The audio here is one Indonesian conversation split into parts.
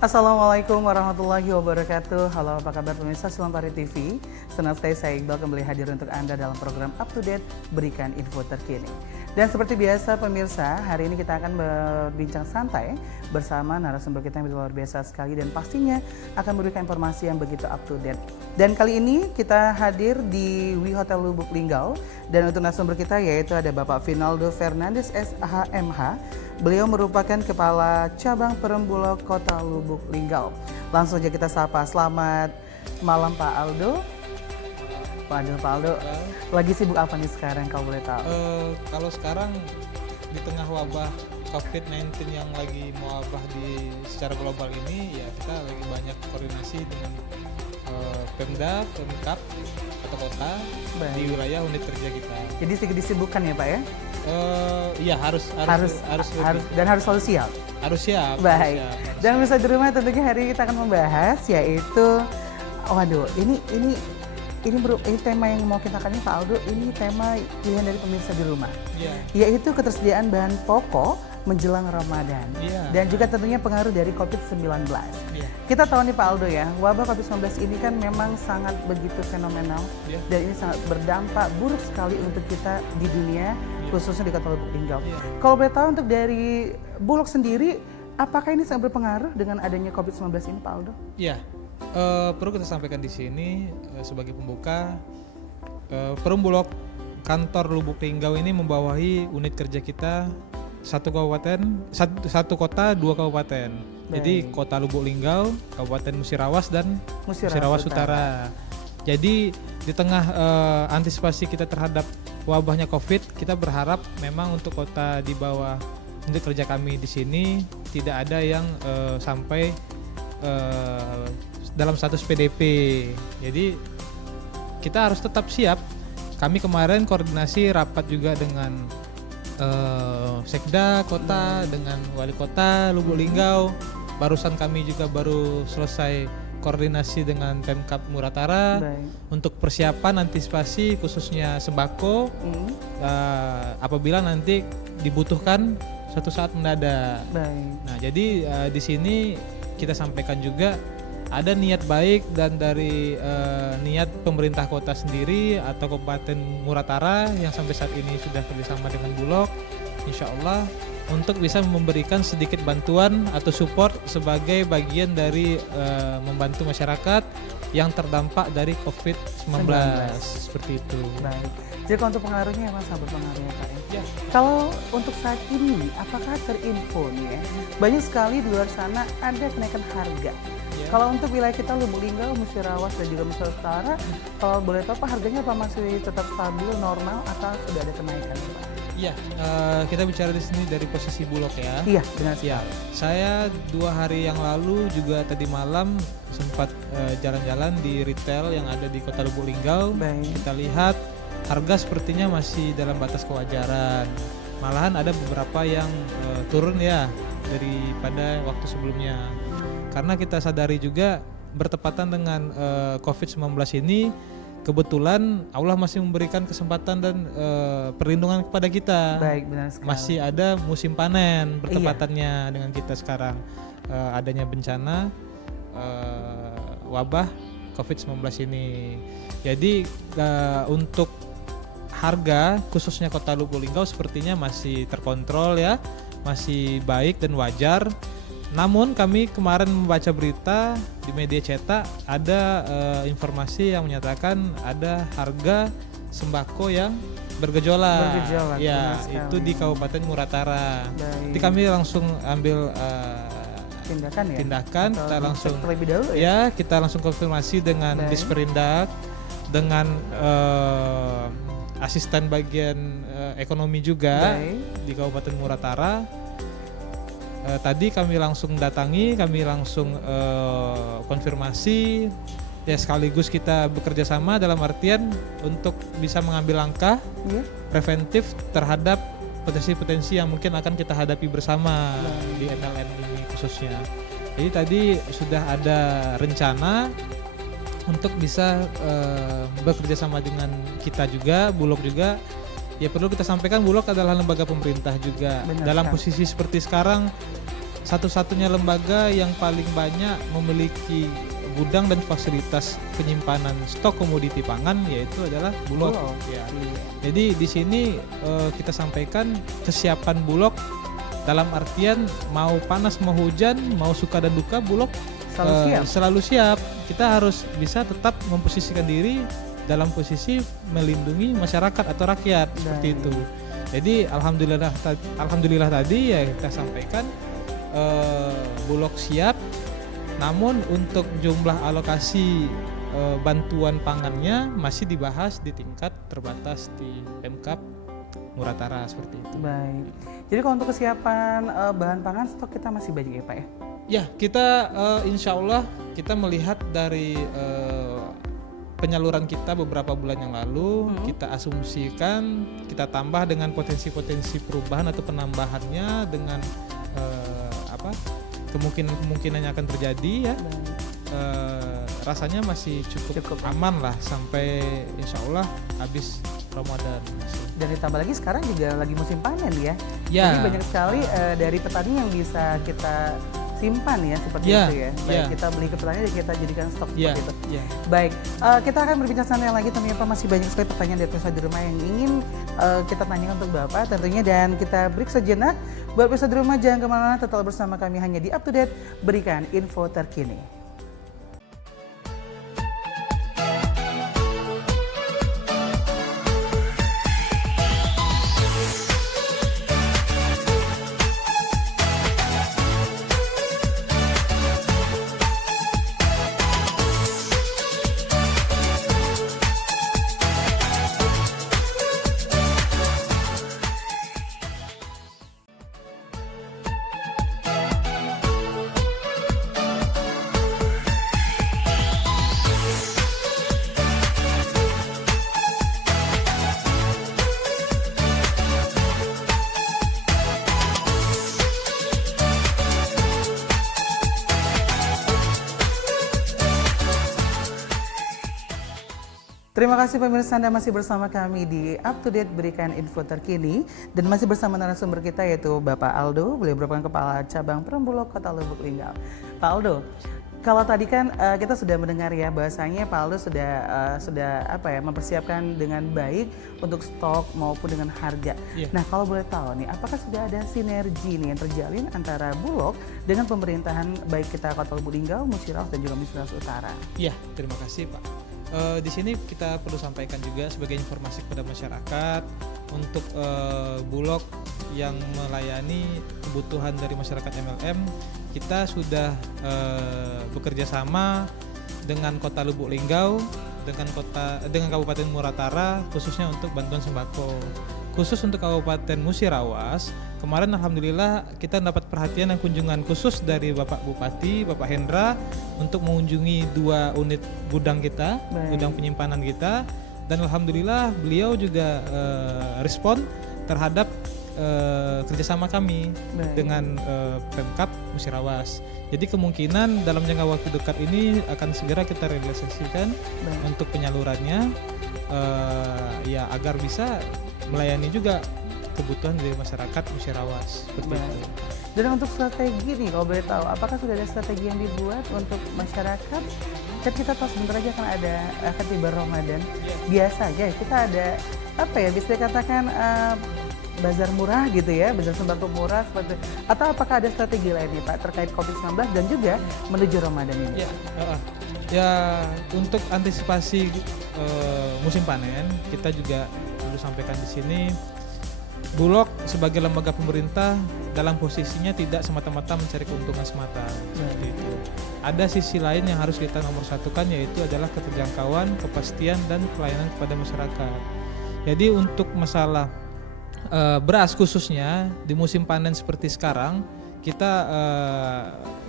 Assalamualaikum warahmatullahi wabarakatuh. Halo, apa kabar pemirsa Selampari TV? Senang sekali saya Iqbal kembali hadir untuk Anda dalam program Up to Date, berikan info terkini. Dan seperti biasa pemirsa, hari ini kita akan berbincang santai bersama narasumber kita yang luar biasa sekali dan pastinya akan memberikan informasi yang begitu up to date. Dan kali ini kita hadir di Wi Hotel Lubuk Linggau dan untuk narasumber kita yaitu ada Bapak Vinaldo Fernandes SHMH. Beliau merupakan Kepala Cabang Perumbulok Kota Lubuk Linggau. Langsung aja kita sapa. Selamat malam Pak Aldo. Pak Aldo, lagi sibuk apa nih sekarang kalau boleh tahu? Kalau sekarang di tengah wabah COVID-19 yang lagi mewabah secara global ini, ya kita lagi banyak koordinasi dengan Pemda, Pemkab, atau kota di wilayah unit kerja kita. Jadi sedikit disibukkan ya Pak ya? Iya harus dan harus selalu siap. Harus siap. Baik. Harus siap. Dan bisa di rumah tentunya hari ini kita akan membahas yaitu, waduh, ini tema yang mau kita akan Pak Aldo, ini tema pilihan dari pemirsa di rumah. Yaitu ketersediaan bahan pokok menjelang Ramadan. Dan juga tentunya pengaruh dari COVID-19. Kita tahu nih Pak Aldo ya, wabah COVID-19 ini kan memang sangat begitu fenomenal dan ini sangat berdampak buruk sekali untuk kita di dunia, khususnya di Kota Lubuk Linggau. Kalau boleh tahu untuk dari Bulog sendiri, apakah ini sangat berpengaruh dengan adanya COVID-19 ini Pak Aldo? Iya. Perlu kita sampaikan di sini sebagai pembuka, Perumbulok kantor Lubuk Linggau ini membawahi unit kerja kita satu kota, dua kabupaten. Jadi Kota Lubuk Linggau, Kabupaten Musirawas dan Musirawas Utara. Jadi di tengah antisipasi kita terhadap wabahnya COVID, kita berharap memang untuk kota di bawah unit kerja kami di sini tidak ada yang sampai dalam status PDP. Jadi kita harus tetap siap. Kami kemarin koordinasi rapat juga dengan Sekda Kota, dengan Wali Kota Lubuk Linggau. Barusan kami juga baru selesai koordinasi dengan Pemkab Muratara untuk persiapan antisipasi khususnya sembako apabila nanti dibutuhkan suatu saat mendadak. Nah, jadi di sini kita sampaikan juga ada niat baik dan dari niat pemerintah kota sendiri atau Kabupaten Muratara yang sampai saat ini sudah kerjasama dengan Bulog, insya Allah untuk bisa memberikan sedikit bantuan atau support sebagai bagian dari membantu masyarakat yang terdampak dari COVID-19 seperti itu. Baik. Jadi kalau untuk pengaruhnya memang sangat berpengaruh ya Pak ya? Kalau untuk saat ini, apakah terinfo nih ya, banyak sekali di luar sana ada kenaikan harga. Kalau untuk wilayah kita Lubuk Linggau, Musirawas dan juga Musirawas Utara, kalau boleh tahu Pak harganya apa masih tetap stabil, normal atau sudah ada kenaikan Pak? Iya, kita bicara di sini dari posisi Bulog ya. Iya, benar sekali. Ya, saya 2 hari yang lalu juga tadi malam sempat jalan-jalan di retail yang ada di Kota Lubuk Linggau. Kita lihat harga sepertinya masih dalam batas kewajaran. Malahan ada beberapa yang turun ya daripada waktu sebelumnya. Karena kita sadari juga bertepatan dengan COVID-19 ini, kebetulan Allah masih memberikan kesempatan dan perlindungan kepada kita. Baik, benar sekali. Masih ada musim panen bertepatannya dengan kita sekarang adanya bencana wabah COVID-19 ini. Jadi untuk harga khususnya Kota Lubuk Linggau sepertinya masih terkontrol ya, masih baik dan wajar. Namun kami kemarin membaca berita di media cetak ada informasi yang menyatakan ada harga sembako yang bergejolak. Ya, itu di Kabupaten Muratara. Jadi kami langsung ambil tindakan kita langsung kita langsung konfirmasi dengan Disperindak, dengan asisten bagian ekonomi juga di Kabupaten Muratara. Tadi kami langsung datangi, kami langsung konfirmasi, ya sekaligus kita bekerja sama dalam artian untuk bisa mengambil langkah preventif terhadap potensi-potensi yang mungkin akan kita hadapi bersama di MLM ini khususnya. Jadi tadi sudah ada rencana untuk bisa bekerja sama dengan kita juga, Bulog juga. Ya perlu kita sampaikan Bulog adalah lembaga pemerintah juga. Benar, dalam posisi seperti sekarang satu-satunya lembaga yang paling banyak memiliki gudang dan fasilitas penyimpanan stok komoditi pangan yaitu adalah Bulog. Ya. Jadi di sini kita sampaikan kesiapan Bulog dalam artian mau panas mau hujan mau suka dan duka Bulog selalu siap. Kita harus bisa tetap memposisikan diri dalam posisi melindungi masyarakat atau rakyat seperti itu. Jadi alhamdulillah tadi ya kita sampaikan Bulog siap. Namun untuk jumlah alokasi bantuan pangannya masih dibahas di tingkat terbatas di Pemkab Muratara seperti itu. Baik. Jadi kalau untuk kesiapan bahan pangan stok kita masih banyak ya Pak ya? Ya kita insya Allah kita melihat dari penyaluran kita beberapa bulan yang lalu kita asumsikan kita tambah dengan potensi-potensi perubahan atau penambahannya dengan kemungkinan yang akan terjadi ya rasanya masih cukup aman lah sampai insya Allah habis Ramadan. Dan ditambah lagi sekarang juga lagi musim panen ya. Ya. Jadi banyak sekali dari petani yang bisa kita simpan ya seperti itu ya. Baik kita beli ke petani dan kita jadikan stok seperti itu. Baik, kita akan berbincang santai lagi ternyata masih banyak sekali pertanyaan dari pemirsa di rumah yang ingin kita tanyakan untuk Bapak tentunya, dan kita break sejenak. Buat pemirsa di rumah jangan kemana-mana, tetap bersama kami hanya di Up to Date, berikan info terkini. Terima kasih pemirsa, Anda masih bersama kami di Up to Date, berikan info terkini, dan masih bersama narasumber kita yaitu Bapak Aldo, beliau merupakan Kepala Cabang Perumbulok Kota Lubuk Linggau. Pak Aldo, kalau tadi kan kita sudah mendengar ya bahwasanya Pak Aldo sudah mempersiapkan dengan baik untuk stok maupun dengan harga. Nah kalau boleh tahu nih, apakah sudah ada sinergi nih yang terjalin antara Bulog dengan pemerintahan baik kita Kota Lubuk Linggau, Musirawas dan juga Musirawas Utara? Iya, terima kasih Pak. Di sini kita perlu sampaikan juga sebagai informasi kepada masyarakat untuk Bulog yang melayani kebutuhan dari masyarakat MLM, kita sudah bekerja sama dengan Kota Lubuk Linggau, dengan Kabupaten Muratara khususnya untuk bantuan sembako. Khusus untuk Kabupaten Musirawas, kemarin alhamdulillah kita dapat perhatian dan kunjungan khusus dari Bapak Bupati, Bapak Hendra untuk mengunjungi 2 unit gudang kita, gudang penyimpanan kita, dan alhamdulillah beliau juga respon terhadap kerjasama kami dengan Pemkab Musirawas. Jadi kemungkinan dalam jangka waktu dekat ini akan segera kita realisasikan untuk penyalurannya ya agar bisa melayani juga kebutuhan dari masyarakat Musirawas seperti itu. Dan untuk strategi nih, kalau boleh tahu, apakah sudah ada strategi yang dibuat untuk masyarakat? Kan kita tahu sebentar aja akan tiba Ramadan. Biasa aja kita ada bisa dikatakan bazar murah gitu ya, bazar sembako murah seperti, atau apakah ada strategi lain nih Pak terkait COVID-19 dan juga menuju Ramadan ini? Ya untuk antisipasi musim panen, kita juga perlu sampaikan di sini, Bulog sebagai lembaga pemerintah dalam posisinya tidak semata-mata mencari keuntungan semata. Gitu. Ada sisi lain yang harus kita nomor satukan, yaitu adalah keterjangkauan, kepastian, dan pelayanan kepada masyarakat. Jadi untuk masalah beras khususnya di musim panen seperti sekarang, kita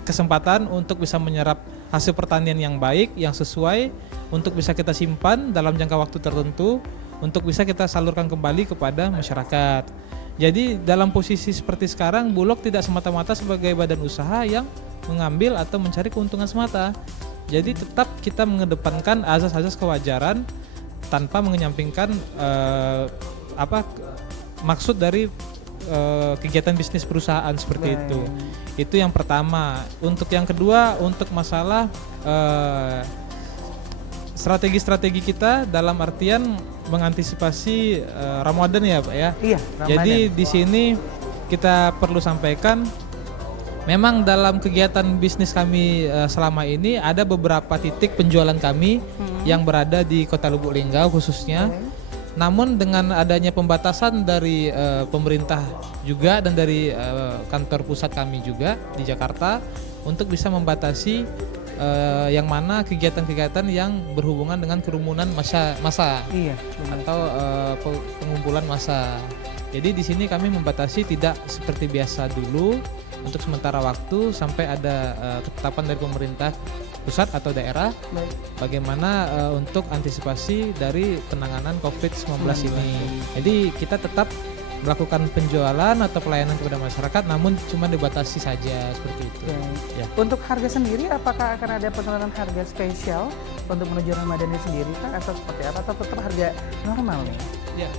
kesempatan untuk bisa menyerap hasil pertanian yang baik, yang sesuai, untuk bisa kita simpan dalam jangka waktu tertentu, untuk bisa kita salurkan kembali kepada masyarakat. Jadi dalam posisi seperti sekarang, Bulog tidak semata-mata sebagai badan usaha yang mengambil atau mencari keuntungan semata. Jadi tetap kita mengedepankan azas-azas kewajaran tanpa mengenyampingkan maksud dari kegiatan bisnis perusahaan seperti itu. Itu yang pertama. Untuk yang kedua, untuk masalah strategi-strategi kita dalam artian mengantisipasi Ramadan ya Pak ya. Iya, Ramadan. Jadi di sini kita perlu sampaikan, memang dalam kegiatan bisnis kami selama ini ada beberapa titik penjualan kami yang berada di Kota Lubuk Linggau khususnya. Namun dengan adanya pembatasan dari pemerintah juga dan dari kantor pusat kami juga di Jakarta untuk bisa membatasi yang mana kegiatan-kegiatan yang berhubungan dengan kerumunan massa Iya, atau pengumpulan massa. Jadi di sini kami membatasi tidak seperti biasa dulu untuk sementara waktu sampai ada ketetapan dari pemerintah pusat atau daerah bagaimana untuk antisipasi dari penanganan COVID-19 ini. Jadi kita tetap melakukan penjualan atau pelayanan kepada masyarakat, namun cuma dibatasi saja seperti itu. Ya. Untuk harga sendiri, apakah akan ada penurunan harga spesial untuk menuju Ramadan ini sendiri Pak, atau seperti apa? Atau tetap harga normal nih? Ya,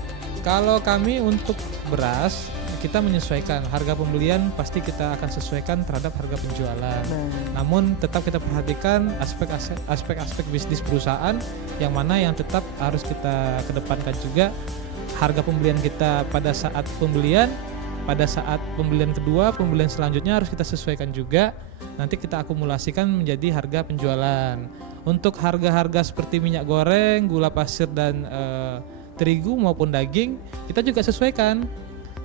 kalau kami untuk beras kita menyesuaikan harga pembelian, pasti kita akan sesuaikan terhadap harga penjualan. Namun tetap kita perhatikan aspek-aspek bisnis perusahaan yang mana yang tetap harus kita kedepankan juga. Harga pembelian kita pada saat pembelian kedua, pembelian selanjutnya harus kita sesuaikan juga. Nanti kita akumulasikan menjadi harga penjualan. Untuk harga-harga seperti minyak goreng, gula pasir dan terigu maupun daging kita juga sesuaikan.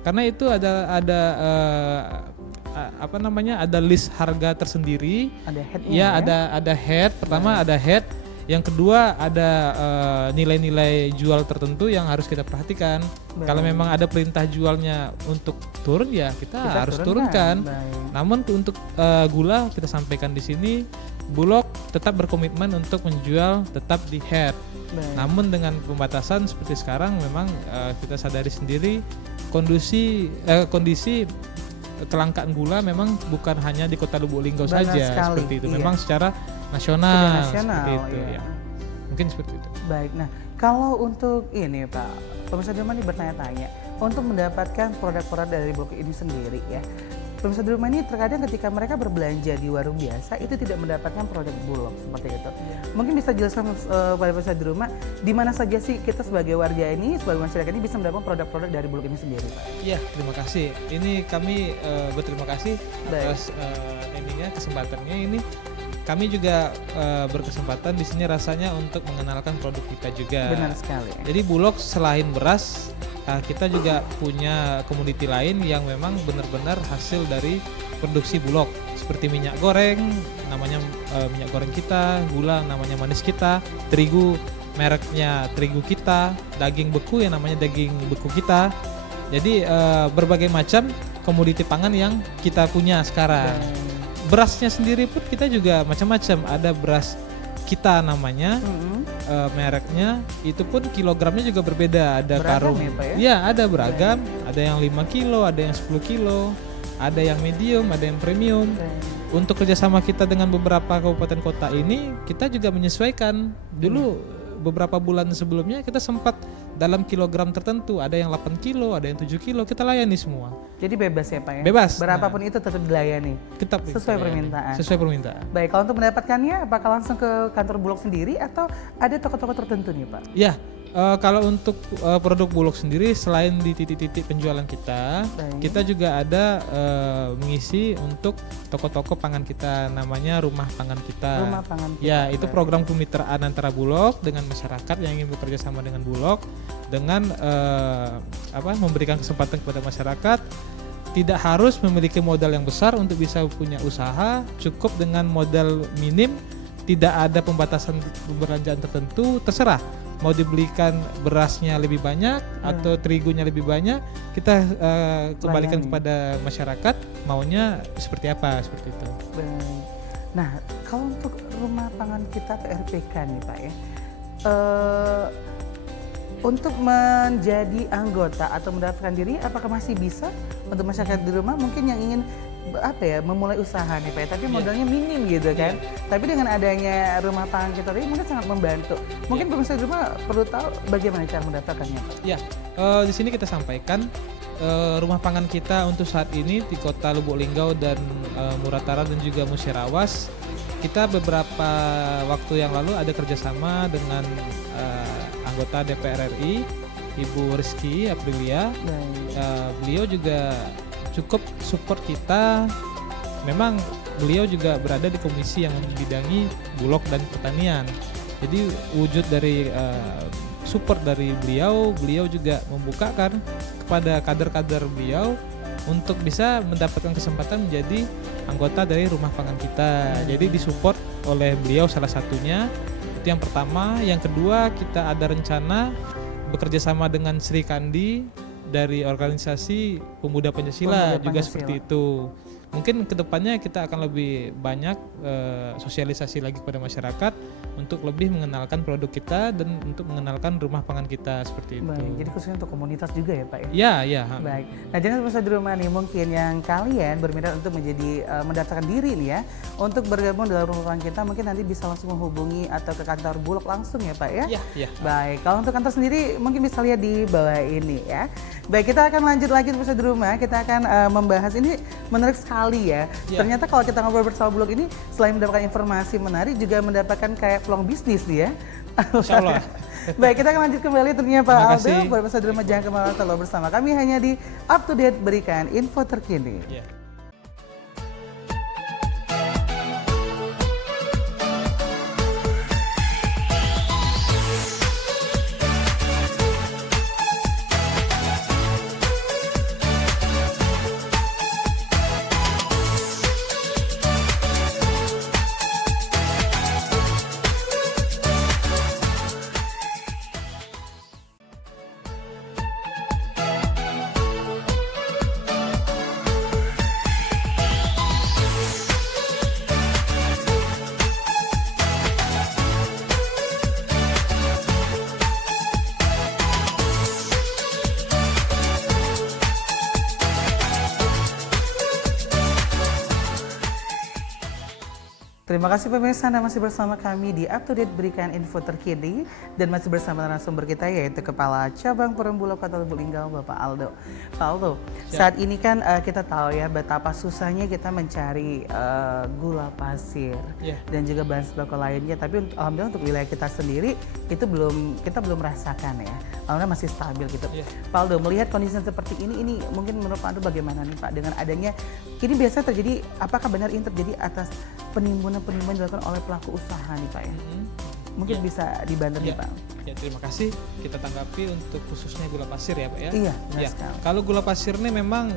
Karena itu ada ada list harga tersendiri. Ada headnya ya, ada head. Pertama ada head. Yang kedua ada nilai-nilai jual tertentu yang harus kita perhatikan. Kalau memang ada perintah jualnya untuk turun ya kita harus turunkan. Namun untuk gula kita sampaikan di sini, Bulog tetap berkomitmen untuk menjual tetap di head. Namun dengan pembatasan seperti sekarang memang kita sadari sendiri kondisi kelangkaan gula memang bukan hanya di Kota Lubuk Linggau saja seperti itu. Memang secara nasional seperti itu ya. Mungkin seperti itu. Baik, nah kalau untuk ini Pak, pemirsa di rumah ini bertanya-tanya untuk mendapatkan produk-produk dari Bulog ini sendiri ya. Pemirsa di rumah ini terkadang ketika mereka berbelanja di warung biasa itu tidak mendapatkan produk Bulog seperti itu. Mungkin bisa jelaskan pada pemirsa di rumah di mana saja sih kita sebagai warga ini, sebagai masyarakat ini bisa mendapatkan produk-produk dari Bulog ini sendiri Pak? Iya, terima kasih. Ini kami berterima kasih atas kesempatannya ini. Kami juga berkesempatan di sini rasanya untuk mengenalkan produk kita juga. Benar sekali. Jadi Bulog selain beras, kita juga punya komoditi lain yang memang benar-benar hasil dari produksi Bulog. Seperti minyak goreng, namanya minyak goreng kita, gula namanya manis kita, terigu mereknya terigu kita, daging beku yang namanya daging beku kita. Jadi berbagai macam komoditi pangan yang kita punya sekarang. Berasnya sendiri pun kita juga macam-macam. Ada beras kita namanya, mereknya itu pun kilogramnya juga berbeda. Ada beragam karung, ya, Pak, ya? Ya ada beragam. Ada yang 5 kilo, ada yang 10 kilo, ada yang medium, ada yang premium. Untuk kerjasama kita dengan beberapa kabupaten kota ini, kita juga menyesuaikan. Dulu beberapa bulan sebelumnya kita sempat dalam kilogram tertentu, ada yang 8 kilo, ada yang 7 kilo, kita layani semua. Jadi bebas ya Pak ya? Bebas. Berapapun itu tetap dilayani? Tetap sesuai permintaan? Sesuai permintaan. Baik, kalau untuk mendapatkannya apakah langsung ke kantor Bulog sendiri atau ada toko-toko tertentu nih Pak? Ya, kalau untuk produk Bulog sendiri selain di titik-titik penjualan kita, kita juga ada mengisi untuk toko-toko pangan kita, namanya Rumah Pangan Kita. Rumah Pangan Kita. Ya, itu program kemitraan antara Bulog dengan masyarakat yang ingin bekerja sama dengan Bulog dengan memberikan kesempatan kepada masyarakat. Tidak harus memiliki modal yang besar untuk bisa punya usaha, cukup dengan modal minim, tidak ada pembatasan pembelanjaan tertentu, terserah mau dibelikan berasnya lebih banyak atau terigunya lebih banyak, kita kembalikan kepada masyarakat maunya seperti apa, seperti itu. Baik. Nah, kalau untuk Rumah Pangan Kita ke RPK nih Pak ya, untuk menjadi anggota atau mendaftarkan diri, apakah masih bisa untuk masyarakat di rumah mungkin yang ingin apa ya, memulai usaha nih Pak, tapi modalnya minim gitu kan. Tapi dengan adanya rumah pangan kita tadi mungkin sangat membantu. Mungkin pemirsa di rumah perlu tahu bagaimana cara mendapatkannya Pak? Ya, di sini kita sampaikan rumah pangan kita untuk saat ini di Kota Lubuk Linggau dan Muratara dan juga Musirawas. Kita beberapa waktu yang lalu ada kerjasama dengan anggota DPR RI, Ibu Rizky Aprilia. Beliau juga cukup support kita. Memang beliau juga berada di komisi yang membidangi bulog dan pertanian. Jadi wujud dari support dari beliau juga membukakan kepada kader-kader beliau untuk bisa mendapatkan kesempatan menjadi anggota dari rumah pangan kita. Jadi disupport oleh beliau salah satunya. Itu yang pertama. Yang kedua, kita ada rencana bekerja sama dengan Sri Kandi dari organisasi Pemuda Pancasila juga seperti itu. Mungkin kedepannya kita akan lebih banyak sosialisasi lagi kepada masyarakat untuk lebih mengenalkan produk kita dan untuk mengenalkan rumah pangan kita seperti itu. Baik, jadi khususnya untuk komunitas juga ya Pak ya? Iya, iya. Baik, nah jangan pemirsa di rumah nih, mungkin yang kalian berminat untuk menjadi mendaftarkan diri nih ya, untuk bergabung dalam rumah pangan kita, mungkin nanti bisa langsung menghubungi atau ke kantor Bulog langsung ya Pak ya? Iya, iya. Baik, kalau untuk kantor sendiri mungkin bisa lihat di bawah ini ya. Baik, kita akan lanjut lagi pemirsa di rumah, kita akan membahas ini menarik sekali ya. Ternyata kalau kita ngobrol bersama Bulog ini, selain mendapatkan informasi menarik, juga mendapatkan kayak peluang bisnis nih ya. Insya Allah. Baik, kita akan lanjut kembali tentunya Pak Aldo. Pemirsa di rumah jangan kemana-mana, bersama kami hanya di Up to Date, berikan info terkini. Terima kasih pemirsa, Anda masih bersama kami di Up to Date, berikan info terkini, dan masih bersama narasumber kita yaitu Kepala Cabang Perumbulok Kota Lubuk Linggau, Bapak Aldo. Pak Aldo, saat ini kan kita tahu ya betapa susahnya kita mencari gula pasir dan juga bahan sembako lainnya, tapi alhamdulillah untuk wilayah kita sendiri itu kita belum merasakan ya, alhamdulillah masih stabil gitu. Pak Aldo, melihat kondisi seperti ini mungkin menurut Pak Aldo bagaimana nih Pak dengan adanya ini biasa terjadi, apakah benar ini terjadi atas penimbunan dilakukan oleh pelaku usaha nih Pak ya? Mungkin bisa dibantu nih Pak. Ya, terima kasih. Kita tanggapi untuk khususnya gula pasir ya Pak ya. Iya, kalau gula pasir ini memang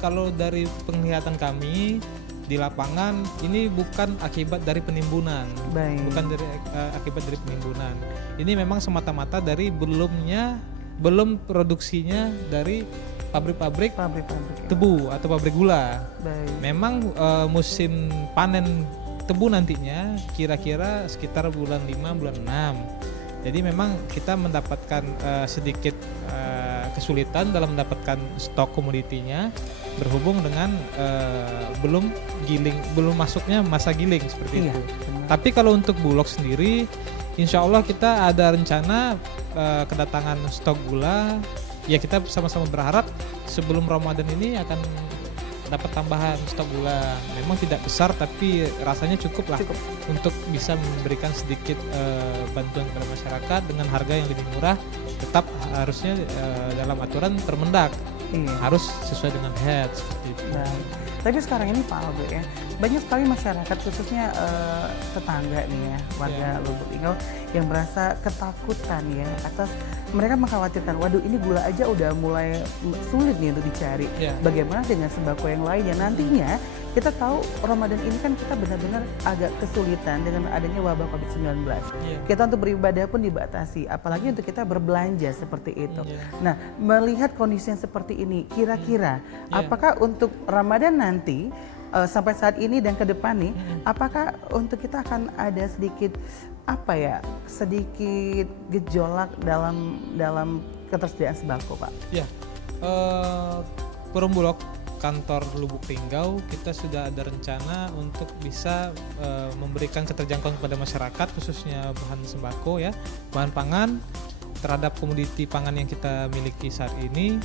kalau dari penglihatan kami di lapangan ini bukan akibat dari penimbunan. Bukan dari akibat dari penimbunan. Ini memang semata-mata dari belum produksinya dari pabrik-pabrik tebu atau pabrik gula. Memang musim panen tebu nantinya kira-kira sekitar bulan 5, bulan 6. Jadi memang kita mendapatkan sedikit kesulitan dalam mendapatkan stok komoditinya berhubung dengan belum masuknya masa giling seperti itu. Tapi kalau untuk Bulog sendiri, insya Allah kita ada rencana kedatangan stok gula. Ya, kita sama-sama berharap sebelum Ramadan ini akan dapat tambahan stok gula. Memang tidak besar tapi rasanya cukup lah untuk bisa memberikan sedikit bantuan kepada masyarakat dengan harga yang lebih murah. Tetap harusnya dalam aturan Permendak harus sesuai dengan HEAD seperti itu. Tapi sekarang ini Pak Aldo ya, banyak sekali masyarakat khususnya tetangga nih ya, warga Lubuk Linggau yang merasa ketakutan ya atas mereka mengkhawatirkan, waduh ini gula aja udah mulai sulit nih untuk dicari. Bagaimana dengan sembako yang lain yang nantinya kita tahu Ramadan ini kan kita benar-benar agak kesulitan dengan adanya wabah COVID-19. Kita untuk beribadah pun dibatasi, apalagi untuk kita berbelanja seperti itu. Nah, melihat kondisi yang seperti ini, kira-kira apakah untuk Ramadan nanti sampai saat ini dan ke depan nih, apakah untuk kita akan ada sedikit sedikit gejolak dalam ketersediaan sembako, Pak? Ya, Perumbulok kantor Lubuk Linggau kita sudah ada rencana untuk bisa memberikan keterjangkauan kepada masyarakat khususnya bahan sembako ya, bahan pangan terhadap komoditi pangan yang kita miliki saat ini.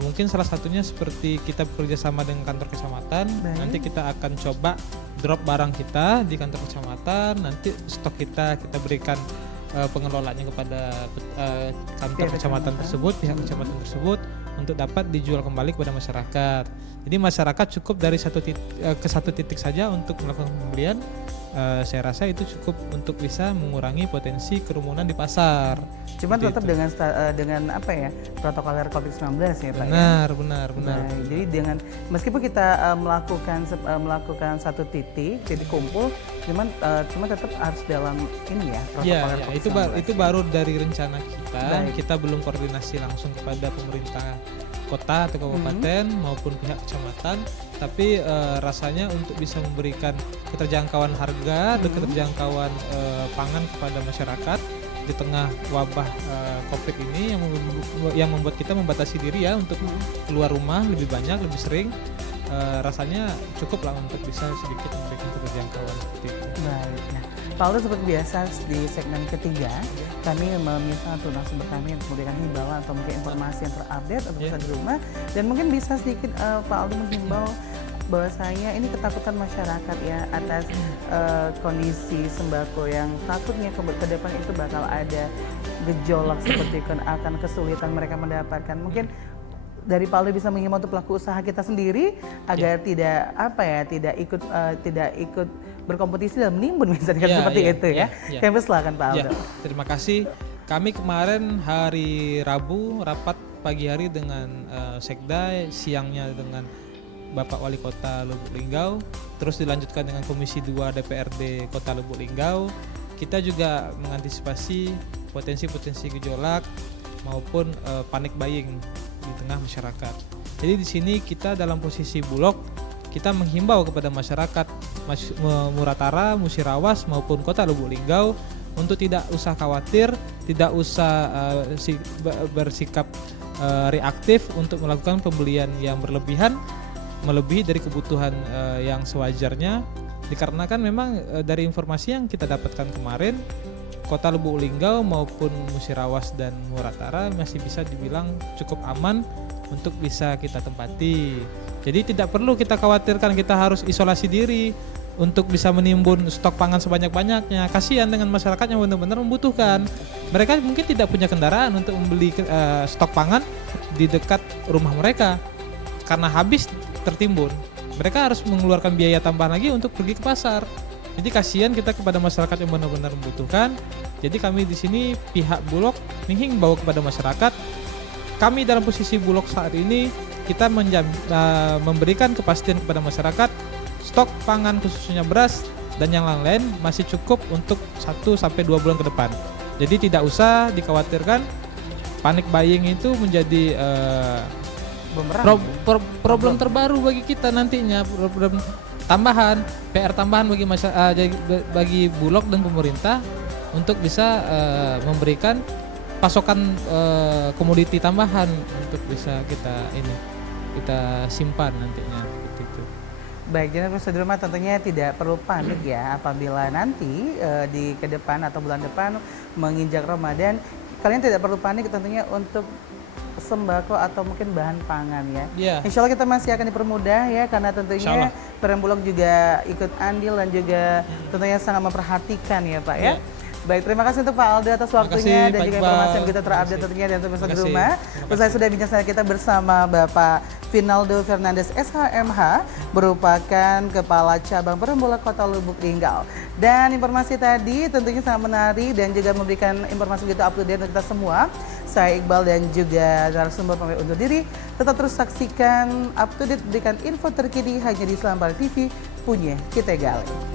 Mungkin salah satunya seperti kita bekerja sama dengan kantor kecamatan. Nanti kita akan coba drop barang kita di kantor kecamatan, nanti stok kita berikan pengelolanya kepada kantor kecamatan tersebut, pihak kecamatan tersebut untuk dapat dijual kembali kepada masyarakat. Jadi masyarakat cukup dari ke satu titik saja untuk melakukan pembelian. Saya rasa itu cukup untuk bisa mengurangi potensi kerumunan di pasar. Cuman tetap dengan apa ya, protokol COVID-19 ya Pak? Benar. Baik, jadi dengan meskipun kita melakukan satu titik kumpul, cuma tetap harus dalam ini ya protokol COVID-19. Itu baru dari rencana kita. Kita belum koordinasi langsung kepada pemerintah kota atau kabupaten maupun pihak kecamatan, tapi rasanya untuk bisa memberikan keterjangkauan harga dan keterjangkauan pangan kepada masyarakat di tengah wabah COVID ini yang membuat kita membatasi diri ya untuk keluar rumah lebih banyak, lebih sering. Rasanya cukup lah untuk bisa sedikit memberikan keterjangkauan seperti itu. Baik. Nah, Pak Aldo seperti biasa di segmen ketiga kami meminta untuk narasumber kami untuk memberikan himbauan atau mungkin informasi yang terupdate untuk di rumah, dan mungkin bisa sedikit Pak Aldo menghimbau bahwasanya ini ketakutan masyarakat ya atas kondisi sembako yang takutnya ke depan itu bakal ada gejolak seperti akan kesulitan mereka mendapatkan. Mungkin dari Pak Aldo bisa menghimbau untuk pelaku usaha kita sendiri agar tidak ikut berkompetisi dan menimbun misalnya seperti itu ya. Kami silakan Pak Aldo. Terima kasih. Kami kemarin hari Rabu rapat pagi hari dengan Sekda, siangnya dengan Bapak Wali Kota Lubuk Linggau, terus dilanjutkan dengan Komisi 2 DPRD Kota Lubuk Linggau. Kita juga mengantisipasi potensi gejolak maupun panic buying di tengah masyarakat. Jadi di sini kita dalam posisi Bulog, kita menghimbau kepada masyarakat Muratara, Musirawas maupun Kota Lubuk Linggau untuk tidak usah khawatir, tidak usah bersikap reaktif untuk melakukan pembelian yang berlebihan, melebihi dari kebutuhan yang sewajarnya. Dikarenakan memang dari informasi yang kita dapatkan kemarin, Kota Lubuk Linggau maupun Musirawas dan Muratara masih bisa dibilang cukup aman untuk bisa kita tempati. Jadi tidak perlu kita khawatirkan kita harus isolasi diri untuk bisa menimbun stok pangan sebanyak-banyaknya. Kasihan dengan masyarakat yang benar-benar membutuhkan. Mereka mungkin tidak punya kendaraan untuk membeli stok pangan di dekat rumah mereka karena habis tertimbun. Mereka harus mengeluarkan biaya tambahan lagi untuk pergi ke pasar. Jadi kasihan kita kepada masyarakat yang benar-benar membutuhkan. Jadi kami di sini pihak Bulog menghimbau kepada masyarakat. Kami dalam posisi Bulog saat ini kita memberikan kepastian kepada masyarakat stok pangan khususnya beras dan yang lain-lain masih cukup untuk 1-2 bulan ke depan. Jadi tidak usah dikhawatirkan panic buying itu menjadi problem terbaru bagi kita nantinya, problem tambahan, PR tambahan bagi Bulog dan pemerintah untuk bisa memberikan pasokan komoditi tambahan untuk bisa kita simpan nantinya seperti itu. Baik, jadi prosedur rumah tentunya tidak perlu panik ya apabila nanti di ke depan atau bulan depan menginjak Ramadan, kalian tidak perlu panik tentunya untuk sembako atau mungkin bahan pangan ya. Insya Allah kita masih akan dipermudah ya, karena tentunya Perum Bulog juga ikut andil dan juga tentunya sangat memperhatikan ya Pak ya. Baik, terima kasih untuk Pak Aldo atas waktunya dan juga informasi yang kita terupdate tentunya dan pemirsa di rumah. Usai sudah bincang kita bersama Bapak Vinaldo Fernandes SHMH, merupakan Kepala Cabang Perum Bulog Kota Lubuk Linggau. Dan informasi tadi tentunya sangat menarik dan juga memberikan informasi begitu up to date untuk kita semua. Saya Iqbal dan juga narasumber pamit undur diri. Tetap terus saksikan up to date, berikan info terkini hanya di Selamat TV, punya kita gali.